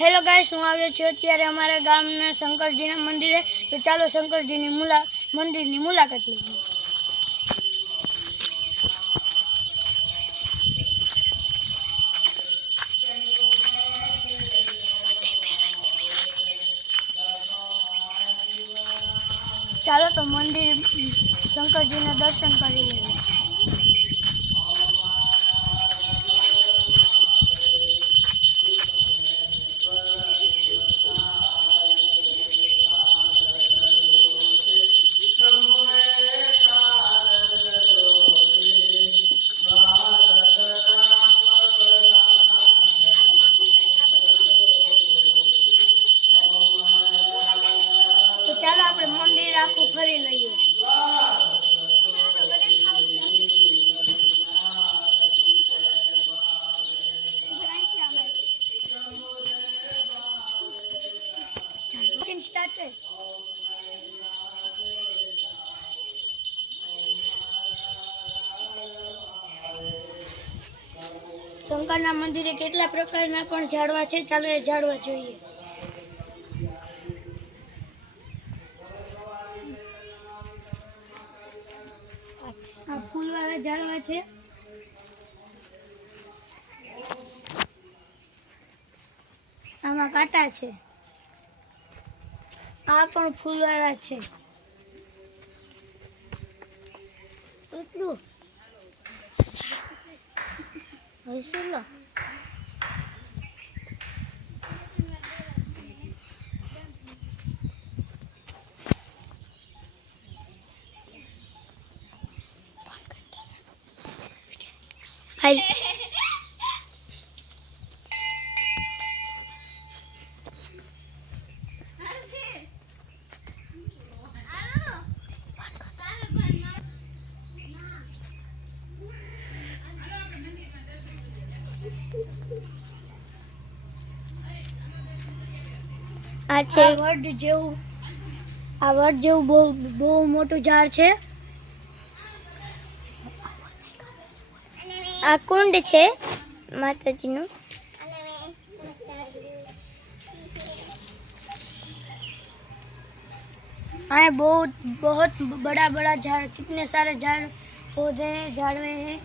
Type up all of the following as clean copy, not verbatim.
Hello guys, હું આવ્યો છું અત્યારે અમારા ગામના શંકરજીના મંદિરે. તો ચાલો શંકરજીની મંદિરની મુલાકાત લઈએ. ચાલો તો મંદિર શંકરજીના દર્શન કરી લઈએ. તો ચાલો આપણે મંદિર આખું ફરી લઈએ. શંકરના મંદિરે કેટલા પ્રકારના પણ ઝાડવા છે, ચાલો એ ઝાડવા જોઈએ. આ ફૂલવાળા ઝાડવા છે. આમાં કાંટા છે. આ પણ ફૂલવાળા છે. એટલું હસીલો. હાય આ છે વડ જેવું બહુ મોટું ઝાડ છે. આ કુંડ છે માતાજીનું. आए बहुत बड़ा बड़ा झाड़, कितने सारे झाड़ पौधे हैं, झाड़वे हैं.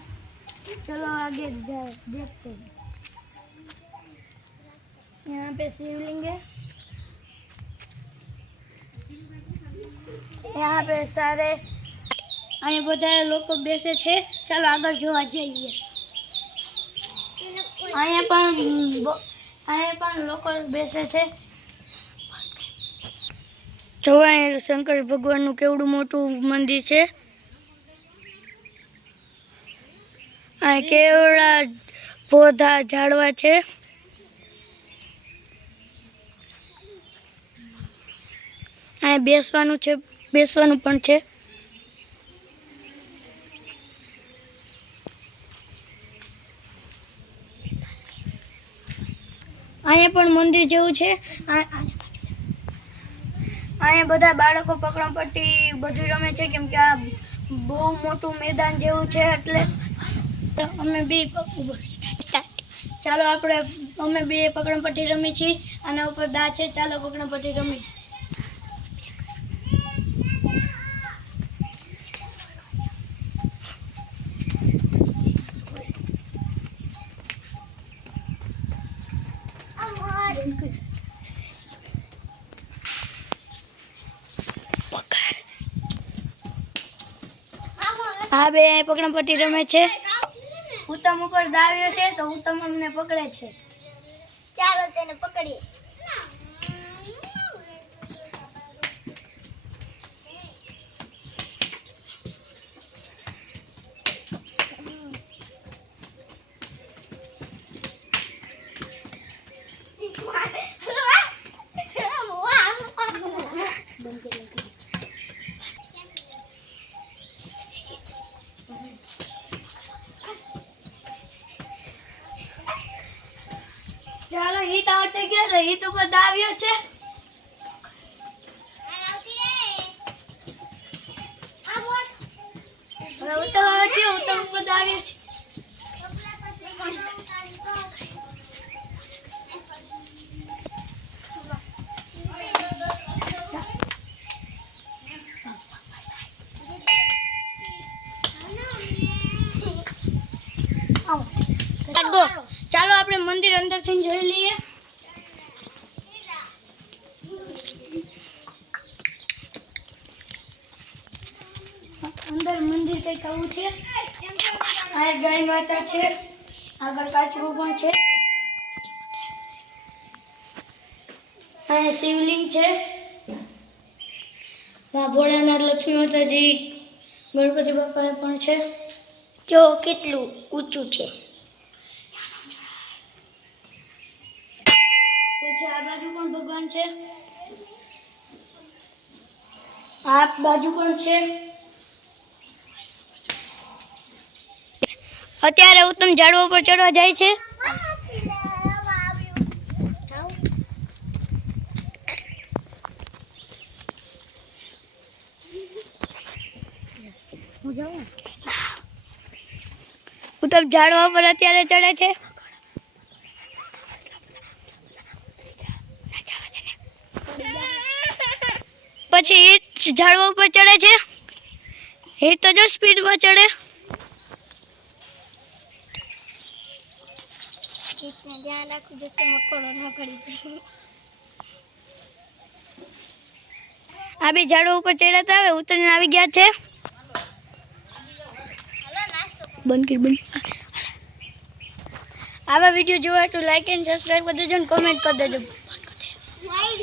चलो आगे देखते हैं. यहाँ पे शिवलिंग है. यहाँ पे सारे અહીંયા બધા લોકો બેસે છે. ચાલો આગળ જોવા જઈએ. અહીંયા પણ લોકો બેસે છે. જોવા શંકર ભગવાનનું કેવડું મોટું મંદિર છે. આ કેવડા પૌધા ઝાડવા છે. આ બેસવાનું પણ છે. અહીંયા પણ મંદિર જેવું છે. અહીંયા બધા બાળકો પકડમપટ્ટી બધું રમે છે, કેમ કે આ બહુ મોટું મેદાન જેવું છે. એટલે અમે બી પકડમપટ્ટી રમી છીએ. આના ઉપર દા છે. ચાલો પકડમપટ્ટી રમી. હા, બે પકડમપટ્ટી રમે છે. ઉત્તમ ઉપર દાવ્યો છે તો ઉત્તમ અમને પકડે છે. ચાલો તેને પકડીએ. ચાલો હિત આવતે ગયો તો હિત ઉપર દાવ્યો છે. ઉત્તમ ઉપર દાવ્યો છે. થવું છે. આ ગાય માતા છે, આગળ કાચબો પણ છે, અહીંયા શિવલિંગ છે, ભોળાનાથ, લક્ષ્મી માતાજી, ગણપતિ બાપા પણ છે. જો કેટલું ઊંચું છે. પછી આ બાજુ પણ ભગવાન છે, આ બાજુ પણ છે. અત્યારે ઉત્તમ ઝાડવા પર ચડવા જાય છે. ઉત્તમ ઝાડવા પર અત્યારે ચડે છે. પછી એ ઝાડવા ઉપર ચડે છે. એ તો જો સ્પીડમાં ચડે. ધ્યાન રાખવું જશે મકોડો ન કરી દે. આ બે ઝાડવા ઉપર ચડ્યા આવે ઉતરીને આવી ગયા છે. બંધ કરી બંધ. આવા વિડીયો જોવા તો લાઈક એન્ડ સબસ્ક્રાઈબ કરી દેજો અને કોમેન્ટ કરી દેજો.